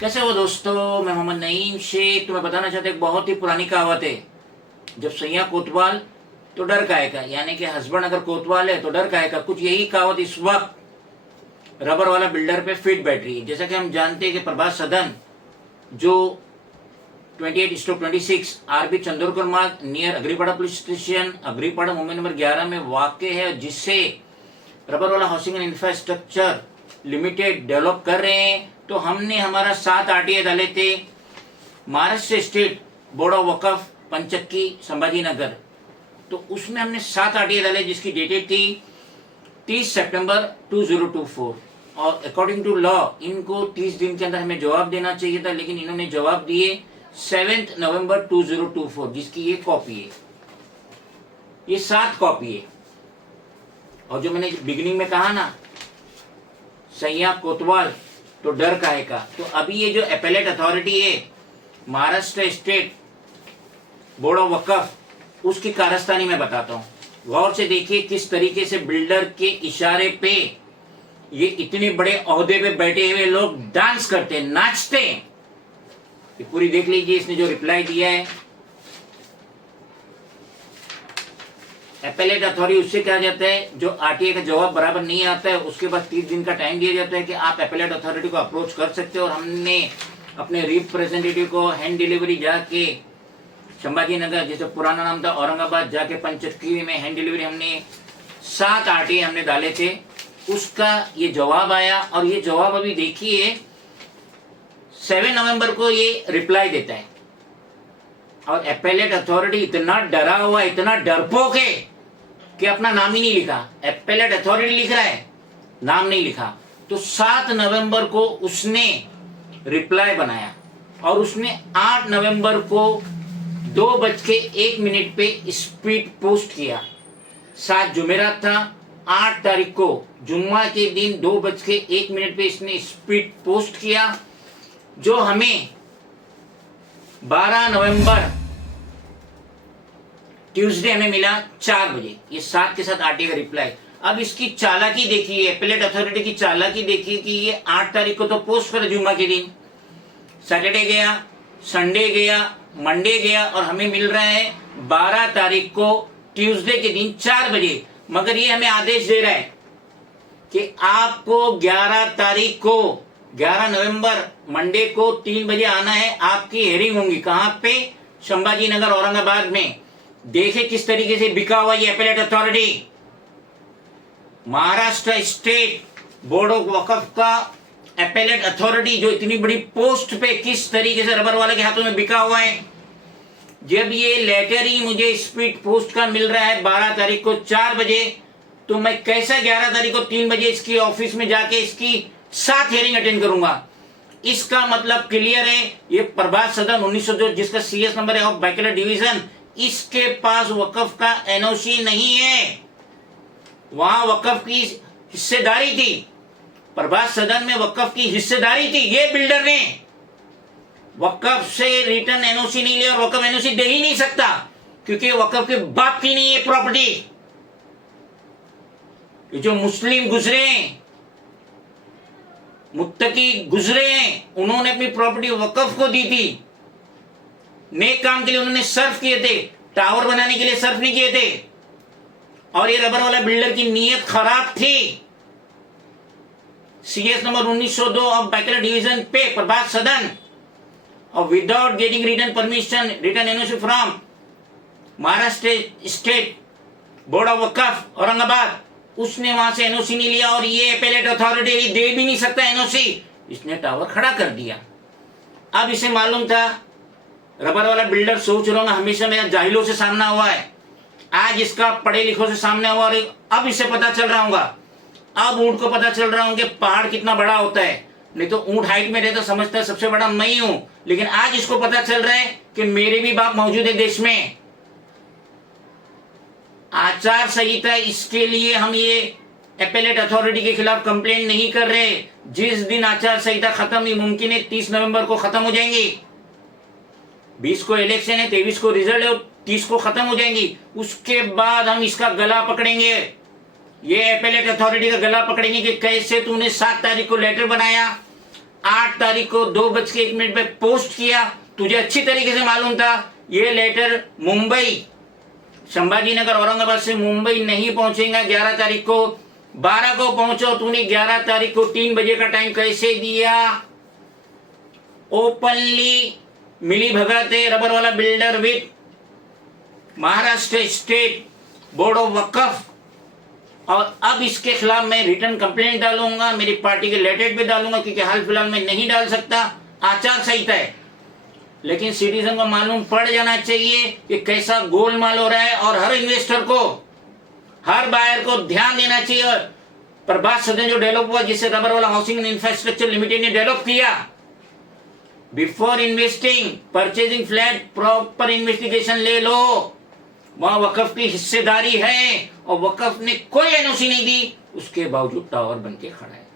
कैसे हो दोस्तों, मैं मोहम्मद नईम शेख। तुम्हें बताना चाहते एक बहुत ही पुरानी कहावत है, जब सैया कोतवाल तो डर काहे का। यानी कि हस्बैंड अगर कोतवाल है तो डर काहे का। कुछ यही कहावत इस वक्त रबर वाला बिल्डर पे फिट बैठ रही है। जैसा कि हम जानते हैं कि प्रभात सदन जो 28/26 आरबी चंदोरकर मार्ग near Agripada police station Agripada Mumbai number 11 में वाक़ है, जिससे रबर वाला housing and infrastructure limited develop कर रहे हैं। तो हमने हमारा 7 आरटीए डाले थे महाराष्ट्र स्टेट बोर्ड ऑफ वकफ पंचक्की संभाजी नगर। तो उसमें हमने 7 आरटीए डाले जिसकी डेटेड थी 30 सितंबर 2024 और अकॉर्डिंग टू लॉ इनको 30 दिन के अंदर हमें जवाब देना चाहिए था, लेकिन इन्होंने जवाब दिए 7 नवंबर 2024, जिसकी ये कॉपी है। ये 7 कॉपी है। और जो मैंने बिगिनिंग में कहा ना, सैया कोतवाल तो डर काहे का, तो अभी ये जो एपेलेट अथॉरिटी है महाराष्ट्र स्टेट बोर्ड ऑफ वकफ, उसकी कारस्तानी में बताता हूँ। गौर से देखिए किस तरीके से बिल्डर के इशारे पे ये इतने बड़े ओहदे पे बैठे हुए लोग डांस करते हैं, नाचते हैं। ये पूरी देख लीजिए, इसने जो रिप्लाई दिया है। एपेलेट अथॉरिटी उससे कहा जाता है जो आरटीए का जवाब बराबर नहीं आता है, उसके बाद 30 दिन का टाइम दिया जाता है कि आप एपेलेट अथॉरिटी को अप्रोच कर सकते हो। और हमने अपने रिप्रेजेंटेटिव को हैंड डिलीवरी जाके संभाजी नगर, जैसे पुराना नाम था औरंगाबाद, जाके पंचक्की में हैंड डिलीवरी हमने 7 आरटीए हमने डाले थे, उसका ये जवाब आया। और ये जवाब अभी देखिए 7 नवंबर को ये रिप्लाई देता है। और एपेलेट अथॉरिटी इतना डरा हुआ, इतना डरपोक है कि अपना नाम ही नहीं लिखा। एपेलेट अथॉरिटी लिख रहा है, नाम नहीं लिखा। तो 7 नवंबर को उसने रिप्लाई बनाया और उसने 8 नवंबर को 2:01 पे स्पीड पोस्ट किया। 7 जुमेरात था, 8 तारीख को जुम्मा के दिन 2:01 पे इसने स्पीड पोस्ट किया, जो हमें 12 नवंबर ट्यूसडे हमें मिला 4 बजे। ये 7 के साथ आरटीए का रिप्लाई। अब इसकी चालाकी देखिए, एपेलेट अथॉरिटी की चालाकी देखिए कि ये 8 तारीख को तो पोस्ट करे जुम्मा के दिन, सैटरडे गया, संडे गया, मंडे गया, और हमें मिल रहा है 12 तारीख को ट्यूसडे के दिन 4 बजे। मगर ये हमें आदेश दे रहा है कि आपको 11 तारीख को 11 नवंबर मंडे को 3 बजे आना है। आपकी हेयरिंग होंगी कहां पे? संभाजी नगर औरंगाबाद में। देखे किस तरीके से बिका हुआ ये appellate authority. Maharashtra state board of Waqf का एपेलेट अथॉरिटी जो इतनी बड़ी पोस्ट पे किस तरीके से रबर वाले के हाथों में बिका हुआ है। जब ये लेटर ही मुझे स्पीड पोस्ट का मिल रहा है 12 तारीख को 4 बजे, तो मैं कैसा 11 तारीख को 3 बजे इसकी ऑफिस में जाके इसकी 7 हियरिंग अटेंड करूंगा। इसका मतलब क्लियर है, ये प्रभात सदन 1902 जिसका सीएस नंबर है ऑफ बैकलर डिवीजन, इसके पास वकफ का एनओसी नहीं है। वहां वकफ की हिस्सेदारी थी, प्रभात सदन में वकफ की हिस्सेदारी थी। ये बिल्डर ने वकफ से रिटर्न एनओसी नहीं लिया और वकफ एनओसी दे ही नहीं सकता, क्योंकि वकफ के बाप की नहीं है प्रॉपर्टी। ये जो मुस्लिम गुजरे हैं, मुत्तकी गुजरे हैं, उन्होंने अपनी प्रॉपर्टी वकफ को दी थी। नेक काम के लिए उन्होंने सर्फ किए थे, टावर बनाने के लिए सर्फ नहीं किए थे। और ये रबर वाला बिल्डर की नीयत खराब थी। CS number 1902 of Byculla division पे प्रभात सदन, और without getting return permission return NOC from Maharashtra state board of Waqf Aurangabad, उसने वहां से एनओसी नहीं लिया। और ये एपेलेट अथॉरिटी दे भी नहीं सकता एनओसी, इसने टावर खड़ा कर दिया। अब इसे मालूम था, रबर वाला बिल्डर सोच रहा हूँ हमेशा मेरा जाहिलों से सामना हुआ है, आज इसका पढ़े लिखों से सामने हुआ। और अब इसे पता चल रहा होगा, अब ऊंट को पता चल रहा हूँ कि पहाड़ कितना बड़ा होता है। नहीं तो ऊंट हाइट में रहता समझता है सबसे बड़ा मैं ही हूं, लेकिन आज इसको पता चल रहा है कि मेरे भी बाप मौजूद है देश में। आचार संहिता, इसके लिए हम ये एपेलेट अथॉरिटी के खिलाफ कंप्लेंट नहीं कर रहे। जिस दिन आचार संहिता खत्म हुई, मुमकिन है 30 नवंबर को खत्म हो जाएंगी। 20 को इलेक्शन है, 23 को रिजल्ट है, 30 को खत्म हो जाएंगी। उसके बाद हम इसका गला पकड़ेंगे, ये एपेलेट अथॉरिटी का गला पकड़ेंगे कि कैसे तूने 7 तारीख को लेटर बनाया, 8 तारीख को 2:01 पे पोस्ट किया। तुझे अच्छी तरीके से मालूम था ये लेटर मुंबई, संभाजीनगर औरंगाबाद से मुंबई नहीं पहुंचेगा 11 तारीख को, 12 को पहुंचो। तूने 11 तारीख को 3 बजे का टाइम कैसे दिया? ओपनली मिली भगत है रबर वाला builder with Maharashtra state board of Waqf, और अब इसके खिलाफ मैं रिटर्न कंप्लेंट डालूंगा, मेरी पार्टी के लेटर भी डालूंगा, क्योंकि हाल फिलहाल में नहीं डाल सकता, आचार संहिता है। लेकिन सिटीजन को मालूम पड़ जाना चाहिए कि कैसा गोलमाल हो रहा है, और हर इन्वेस्टर को, हर बायर को ध्यान देना चाहिए। प्रभात सदन जो डेवलप हुआ, जिसे रबर वाला हाउसिंग एंड इंफ्रास्ट्रक्चर लिमिटेड ने डेवलप किया, before investing purchasing flat proper investigation ले लो। वहां वकफ की हिस्सेदारी है और वकफ ने कोई एनओसी नहीं दी, उसके बावजूद टावर बन के खड़ा है।